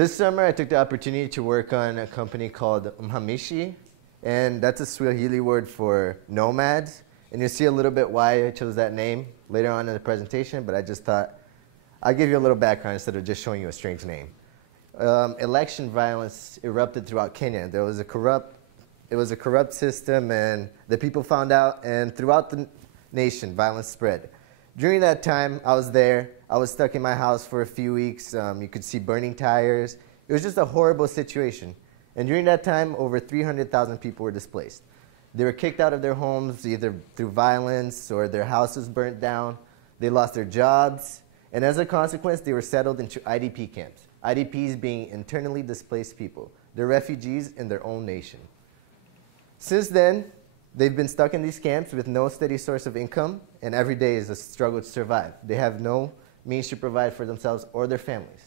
This summer, I took the opportunity to work on a company called Mhamishi, and that's a Swahili word for nomads. And you'll see a little bit why I chose that name later on in the presentation, but I just thought I'll give you a little background instead of just showing you a strange name. Election violence erupted throughout Kenya. It was a corrupt system, and the people found out, and throughout the nation, violence spread. During that time, I was there. I was stuck in my house for a few weeks. You could see burning tires. It was just a horrible situation. And during that time, over 300,000 people were displaced. They were kicked out of their homes either through violence or their houses burnt down. They lost their jobs. And as a consequence, they were settled into IDP camps. IDPs being internally displaced people. They're refugees in their own nation. Since then, they've been stuck in these camps with no steady source of income, and every day is a struggle to survive. They have no means to provide for themselves or their families.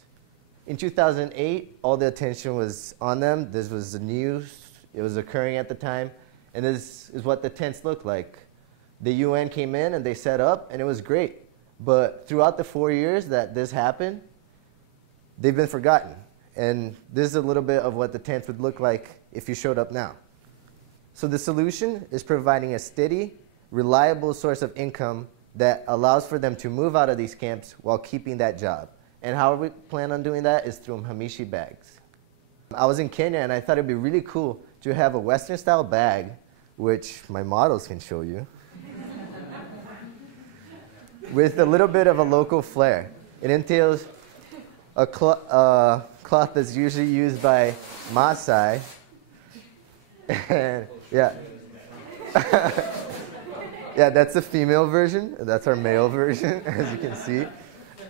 In 2008, all the attention was on them. This was the news. It was occurring at the time. And this is what the tents looked like. The UN came in and they set up, and it was great. But throughout the 4 years that this happened, they've been forgotten. And this is a little bit of what the tents would look like if you showed up now. So the solution is providing a steady, reliable source of income that allows for them to move out of these camps while keeping that job. And how we plan on doing that is through Mhamishi bags. I was in Kenya, and I thought it'd be really cool to have a Western-style bag, which my models can show you, with a little bit of a local flair. It entails a cloth that's usually used by Maasai. And yeah. Yeah, that's the female version. That's our male version, as you can see.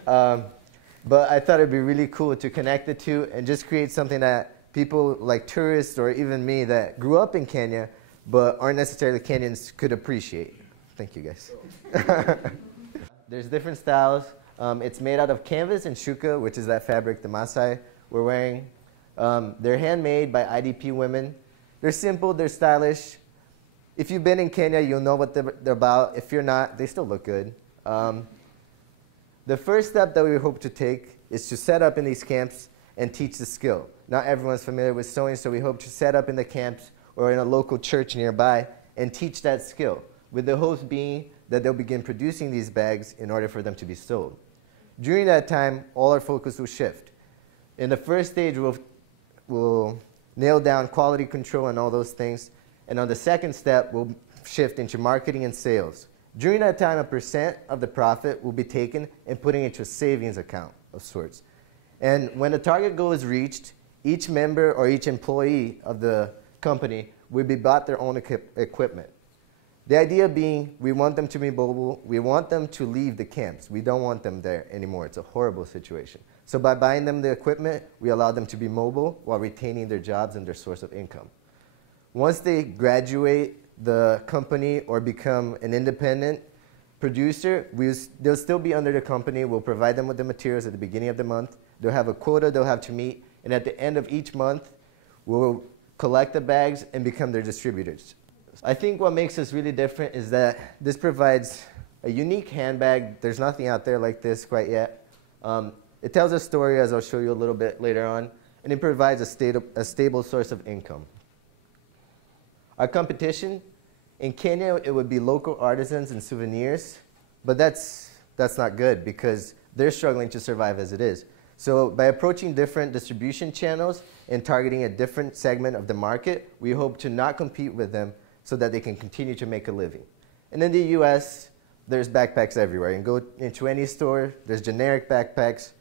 But I thought it'd be really cool to connect the two and just create something that people like tourists or even me that grew up in Kenya but aren't necessarily Kenyans could appreciate. Thank you, guys. There's different styles. It's made out of canvas and shuka, which is that fabric the Maasai were wearing. They're handmade by IDP women. They're simple, they're stylish. If you've been in Kenya, you'll know what they're about. If you're not, they still look good. The first step that we hope to take is to set up in these camps and teach the skill. Not everyone's familiar with sewing, so we hope to set up in the camps or in a local church nearby and teach that skill, with the hopes being that they'll begin producing these bags in order for them to be sold. During that time, all our focus will shift. In the first stage, we'll nail down quality control and all those things. And on the second step, we'll shift into marketing and sales. During that time, a % of the profit will be taken and put into a savings account of sorts. And when the target goal is reached, each member or each employee of the company will be bought their own equipment. The idea being, we want them to be mobile. We want them to leave the camps. We don't want them there anymore. It's a horrible situation. So by buying them the equipment, we allow them to be mobile while retaining their jobs and their source of income. Once they graduate the company or become an independent producer, they'll still be under the company. We'll provide them with the materials at the beginning of the month. They'll have a quota they'll have to meet. And at the end of each month, we'll collect the bags and become their distributors. I think what makes us really different is that this provides a unique handbag. There's nothing out there like this quite yet. It tells a story, as I'll show you a little bit later on, and it provides a stable source of income. Our competition, in Kenya, it would be local artisans and souvenirs, but that's not good because they're struggling to survive as it is. So by approaching different distribution channels and targeting a different segment of the market, we hope to not compete with them so that they can continue to make a living. And in the US, there's backpacks everywhere. You can go into any store, there's generic backpacks,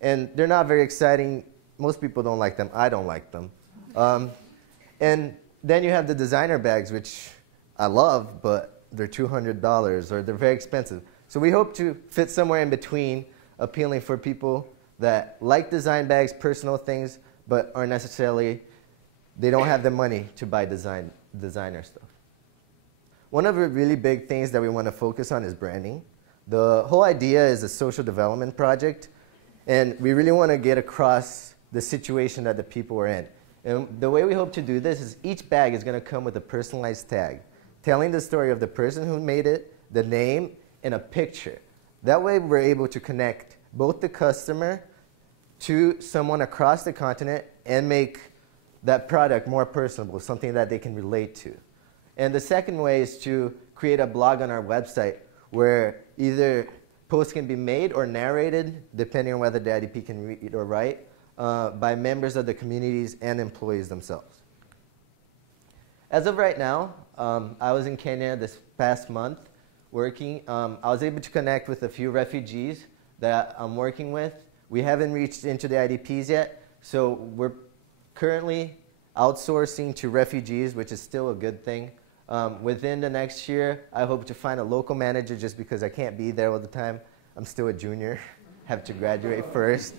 and they're not very exciting. Most people don't like them. I don't like them. And then you have the designer bags, which I love, but they're $200 or they're very expensive. So we hope to fit somewhere in between, appealing for people that like design bags, personal things, but aren't necessarily, they don't have the money to buy designer stuff. One of the really big things that we want to focus on is branding. The whole idea is a social development project, and we really want to get across the situation that the people are in. And the way we hope to do this is each bag is going to come with a personalized tag, telling the story of the person who made it, the name, and a picture. That way we're able to connect both the customer to someone across the continent and make that product more personable, something that they can relate to. And the second way is to create a blog on our website where either posts can be made or narrated, depending on whether the IDP can read or write, by members of the communities and employees themselves. As of right now, I was in Kenya this past month working. I was able to connect with a few refugees that I'm working with. We haven't reached into the IDPs yet, so we're currently outsourcing to refugees, which is still a good thing. Within the next year, I hope to find a local manager just because I can't be there all the time. I'm still a junior, have to graduate first.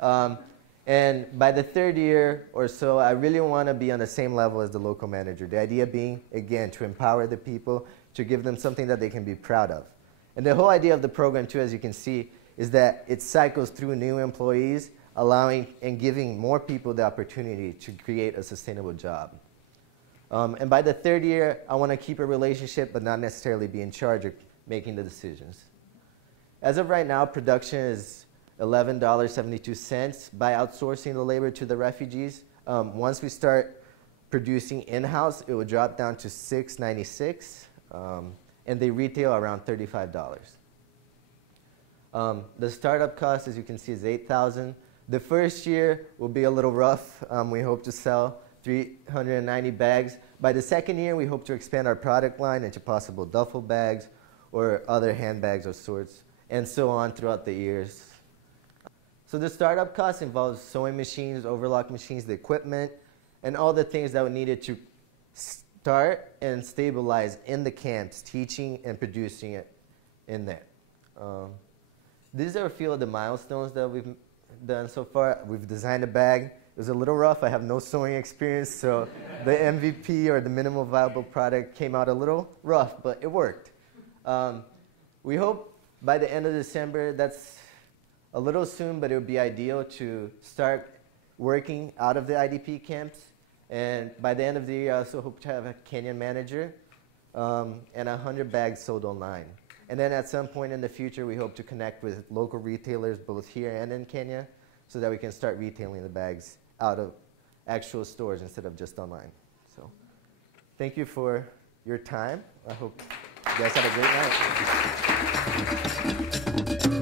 And by the third year or so, I really want to be on the same level as the local manager. The idea being, again, to empower the people, to give them something that they can be proud of. And the whole idea of the program, too, as you can see, is that it cycles through new employees, allowing and giving more people the opportunity to create a sustainable job. And by the third year, I want to keep a relationship, but not necessarily be in charge of making the decisions. As of right now, production is $11.72 by outsourcing the labor to the refugees. Once we start producing in-house, it will drop down to $6.96, and they retail around $35. The startup cost, as you can see, is $8,000. The first year will be a little rough. We hope to sell 390 bags. By the second year, we hope to expand our product line into possible duffel bags or other handbags of sorts, and so on throughout the years. So the startup cost involves sewing machines, overlock machines, the equipment, and all the things that were needed to start and stabilize in the camps, teaching and producing it in there. These are a few of the milestones that we've done so far. We've designed a bag. It was a little rough. I have no sewing experience, so the MVP, or the minimal viable product, came out a little rough, but it worked. We hope by the end of December, that's a little soon, but it would be ideal to start working out of the IDP camps. And by the end of the year, I also hope to have a Kenyan manager and 100 bags sold online. And then at some point in the future, we hope to connect with local retailers both here and in Kenya so that we can start retailing the bags out of actual stores instead of just online. So thank you for your time. I hope you guys have a great night.